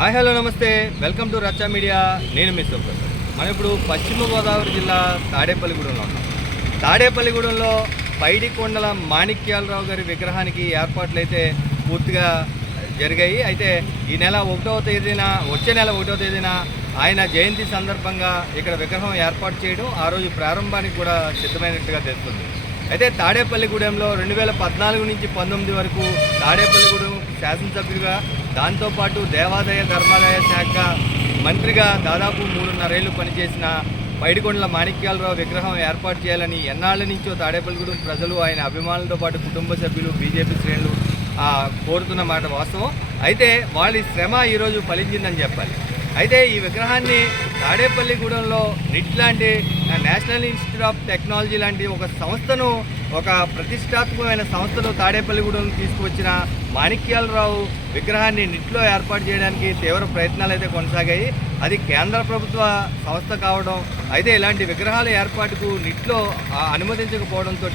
Hi hello నమస్తే, welcome to రచ్చా media. నేను మీ సుప్రసాద్. మనం ఇప్పుడు పశ్చిమ గోదావరి జిల్లా తాడేపల్లిగూడెంలో ఉన్నాం. తాడేపల్లిగూడెంలో పైడికొండల మాణిక్యాలరావు గారి విగ్రహానికి ఏర్పాట్లు అయితే పూర్తిగా జరిగాయి. అయితే ఈ నెల 1వ తేదీన, వచ్చే నెల 1వ తేదీన ఆయన జయంతి సందర్భంగా ఇక్కడ విగ్రహం ఏర్పాటు చేయడం, ఆ రోజు ప్రారంభానికి కూడా సిద్ధమైనట్టుగా తెలుస్తుంది. అయితే తాడేపల్లిగూడెంలో 2014 నుంచి 19 వరకు తాడేపల్లిగూడెం శాసనసభ్యుడిగా, దాంతోపాటు దేవాదాయ ధర్మాదాయ శాఖ మంత్రిగా దాదాపు 3.5 ఏళ్ళు పనిచేసిన పైడికొండల మాణిక్యాలరావు విగ్రహం ఏర్పాటు చేయాలని ఎన్నాళ్ళ నుంచో తాడేపల్లిగూడెం ప్రజలు, ఆయన అభిమానులతో పాటు కుటుంబ సభ్యులు, బీజేపీ శ్రేణులు కోరుతున్న మాట వాస్తవం. అయితే వాళ్ళ శ్రమ ఈరోజు ఫలించిందని చెప్పాలి. అయితే ఈ విగ్రహాన్ని తాడేపల్లిగూడెంలో నిట్ లాంటి నేషనల్ ఇన్స్టిట్యూట్ ఆఫ్ టెక్నాలజీ లాంటి ఒక సంస్థను, ఒక ప్రతిష్టాత్మకమైన సంస్థను తాడేపల్లిగూడెం తీసుకువచ్చిన మాణిక్యాలరావు విగ్రహాన్ని నిట్లో ఏర్పాటు చేయడానికి తీవ్ర ప్రయత్నాలు అయితే కొనసాగాయి. అది కేంద్ర ప్రభుత్వ సంస్థ కావడం, అయితే ఇలాంటి విగ్రహాల ఏర్పాటుకు నిట్లో అనుమతించకపోవడంతో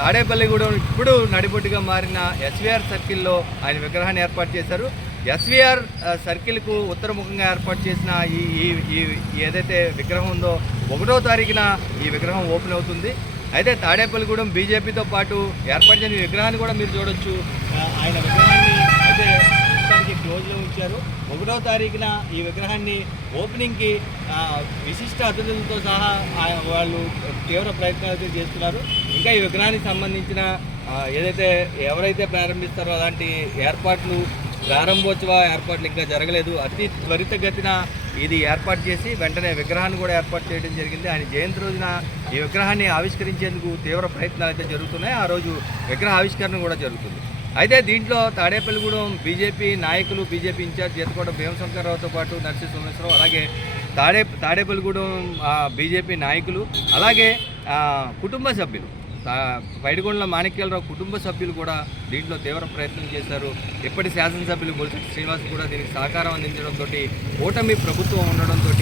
తాడేపల్లిగూడెం ఇప్పుడు నడిబొట్టుగా మారిన ఎస్వీఆర్ సర్కిల్లో ఆయన విగ్రహాన్ని ఏర్పాటు చేశారు. ఎస్వీఆర్ సర్కిల్కు ఉత్తరముఖంగా ఏర్పాటు చేసిన ఈ ఏదైతే విగ్రహం ఉందో 1వ తారీఖున ఈ విగ్రహం ఓపెన్ అవుతుంది. అయితే తాడేపల్లిగూడెం బీజేపీతో పాటు ఏర్పాటు చేసిన విగ్రహాన్ని కూడా మీరు చూడొచ్చు. ఆయన విగ్రహాన్ని అయితే ప్రస్తుతానికి క్లోజ్లో ఉంచారు. 1వ తారీఖున ఈ విగ్రహాన్ని ఓపెనింగ్కి విశిష్ట అతిథులతో సహా వాళ్ళు తీవ్ర ప్రయత్నాలు అయితే చేస్తున్నారు. ఇంకా ఈ విగ్రహానికి సంబంధించిన ఏదైతే ఎవరైతే ప్రారంభిస్తారో అలాంటి ఏర్పాట్లు, ప్రారంభోత్సవ ఏర్పాట్లు ఇంకా జరగలేదు. అతి త్వరితగతిన ఇది ఏర్పాటు చేసి వెంటనే విగ్రహాన్ని కూడా ఏర్పాటు చేయడం జరిగింది. ఆయన జయంతి రోజున ఈ విగ్రహాన్ని ఆవిష్కరించేందుకు తీవ్ర ప్రయత్నాలు అయితే జరుగుతున్నాయి. ఆ రోజు విగ్రహ ఆవిష్కరణ కూడా జరుగుతుంది. అయితే దీంట్లో తాడేపల్లిగూడెం బీజేపీ నాయకులు, బీజేపీ ఇన్ఛార్జ్ జీతకోట భీమశంకర్రావుతో పాటు నర్సి సోమేశ్వరరావు, అలాగే తాడేపల్లిగూడెం బీజేపీ నాయకులు, అలాగే కుటుంబ సభ్యులు, పైడికొండల మాణిక్యాలరావు కుటుంబ సభ్యులు కూడా దీంట్లో తీవ్ర ప్రయత్నం చేశారు. ఇప్పటి శాసనసభ్యులు బొలిశెట్టి శ్రీనివాస్ కూడా దీనికి సహకారం అందించడంతో, కూటమి ప్రభుత్వం ఉండడంతో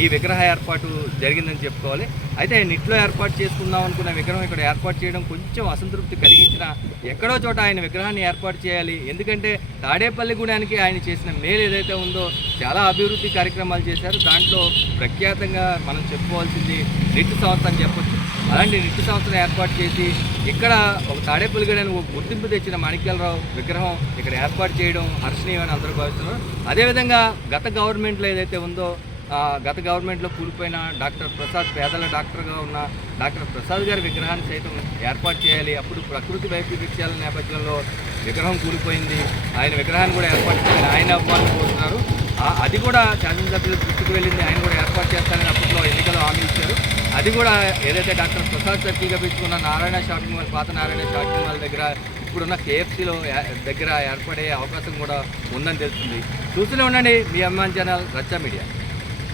ఈ విగ్రహ ఏర్పాటు జరిగిందని చెప్పుకోవాలి. అయితే నిట్లో ఏర్పాటు చేసుకుందాం అనుకున్న విగ్రహం ఇక్కడ ఏర్పాటు చేయడం కొంచెం అసంతృప్తి కలిగించిన, ఎక్కడో చోట ఆయన విగ్రహాన్ని ఏర్పాటు చేయాలి. ఎందుకంటే తాడేపల్లిగూడెనికి ఆయన చేసిన మేలు ఏదైతే ఉందో, చాలా అభివృద్ధి కార్యక్రమాలు చేశారు. దాంట్లో ప్రఖ్యాతంగా మనం చెప్పుకోవాల్సింది నిట్ సంస్థ అని చెప్పొచ్చు. అలాంటి నిట్ సంస్థను ఏర్పాటు చేసి ఇక్కడ ఒక తాడేపల్లిగూడెని ఒక గుర్తింపు తెచ్చిన మాణిక్యాలరావు విగ్రహం ఇక్కడ ఏర్పాటు చేయడం హర్షణీయమని అందరూ భావిస్తున్నారు. అదేవిధంగా గత గవర్నమెంట్లో ఏదైతే ఉందో, గత గవర్నమెంట్లో కూలిపోయిన డాక్టర్ ప్రసాద్, పేదల డాక్టర్గా ఉన్న డాక్టర్ ప్రసాద్ గారి విగ్రహాన్ని సైతం ఏర్పాటు చేయాలి. అప్పుడు ప్రకృతి వైపరీత్యాల నేపథ్యంలో విగ్రహం కూలిపోయింది. ఆయన విగ్రహాన్ని కూడా ఏర్పాటు చేయాలి, ఆయన అభిమానులు కోరుతున్నారు. అది కూడా శాసనసభ్యుల దృష్టికి వెళ్ళింది. ఆయన కూడా ఏర్పాటు చేస్తారని అప్పట్లో ఎన్నికలు హామీ ఇచ్చారు. అది కూడా ఏదైతే డాక్టర్ ప్రసాద్ సర్కిల్గా పెట్టుకున్న నారాయణ షాపింగ్ మాల్, పాత నారాయణ షాపింగ్ మాల్ దగ్గర, ఇప్పుడున్న కేఎఫ్సీలో దగ్గర ఏర్పడే అవకాశం కూడా ఉందని తెలుస్తుంది. చూస్తూనే ఉండండి మీ అభిమాన్ ఛానల్ రచ్చా మీడియా.